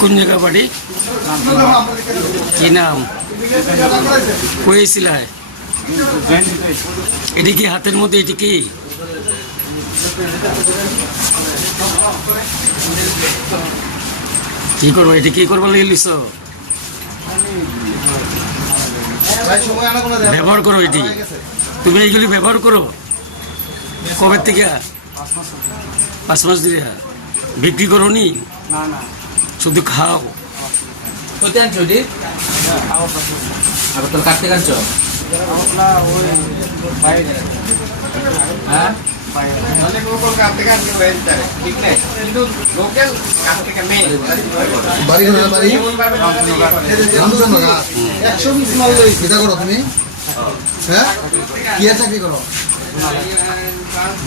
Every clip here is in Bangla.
কোন জায়গা বাড়ি, কি নাম, কইছিল? এটি কি হাতের মধ্যে? এটি কি কি করবো? এটি কি করবো লিস? ব্যবহার করো এটি, তুমি এইগুলি ব্যবহার করো। কবে থেকে? 5 মাস ধরে। বিক্রি করো নি? শুধু খাও? কোথায় আনছো এটি? তোর কাটতে কাটছো? হ্যাঁ, চাকরি করো,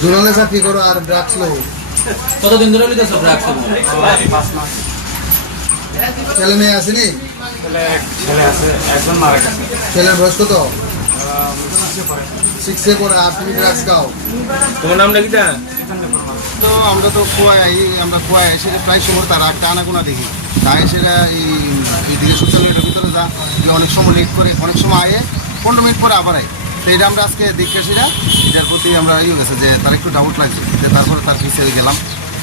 জোনালে চাকরি করো আর ড্রাগস লো। কতদিন ধরে লিতেছ ড্রাগস? ছেলে মেয়ে আসেনি? ছেলের বয়স কত? 6-এ পড়ে। আর তুমি ড্রাগস খাও? তোমার নামটা কি? তো আমরা তো আমরা খোয়াই এসে প্রায় সময় তার একটা আনাগোনা দেখি। তাই সেটা এইদিকে সোশ্যাল মিডিয়ার ভিতরে যা অনেক সময় লেট করে, অনেক সময় আয়ে 15 মিনিট পরে আবার আয়। তো এটা আমরা আজকে দেখে আসি না, এটার প্রতি আমরা গেছে যে তার একটু ডাউট লাগছে। তারপরে তার পিছিয়ে গেলাম,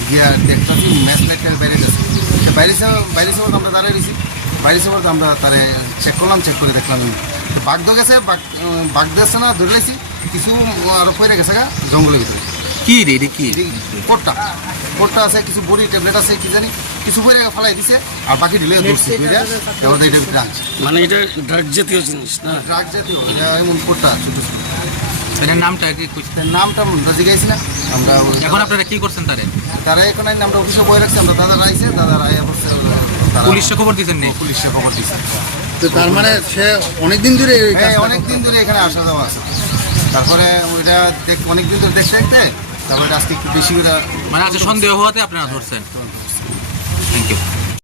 গিয়ে দেখতেছি ম্যাচ লাইটটা বাইরে গেছে। বাইরে বলতে আমরা দাঁড়িয়ে গেছি। বাইরে বলতে আমরা তারে চেক করলাম, চেক করে দেখলাম বাঘ ধরে গেছে। বাঘ দিয়েছে না, ধরে লাইছি কিছু আরো পড়ে গেছে গা জঙ্গলের ভিতরে। কি রে এটা? কি কোটটা আছে, কিছু বড়ি ট্যাবলেট আছে, কি জানি কিছু পরে ফেলাই দিছে। আর বাকি ঢিলে ধরছি এটা ভিতরে আনছে। মানে এটা ড্রাগ জাতীয় জিনিস না? ড্রাগ জাতীয় এমন কোটটা ছোট ছোট। এটার নামটা কি? নামটা জিজ্ঞাসি না আমরা। এখন আপনারা কি করছেন? তারা এখন আমরা অফিসে বই রাখছি। আমরা দাদা আইছে, দাদা রায় পুলিশে খবর দিচ্ছেন? পুলিশে খবর দিচ্ছে। তো তার মানে সে অনেকদিন ধরে অনেকদিন ধরে এখানে আসা যাওয়া আছে। তারপরে ওইটা অনেকদিন ধরে দেখতে তারপরে আজকে একটু বেশি করে মানে আজকে সন্দেহ হওয়াতে আপনারা ধরছেন?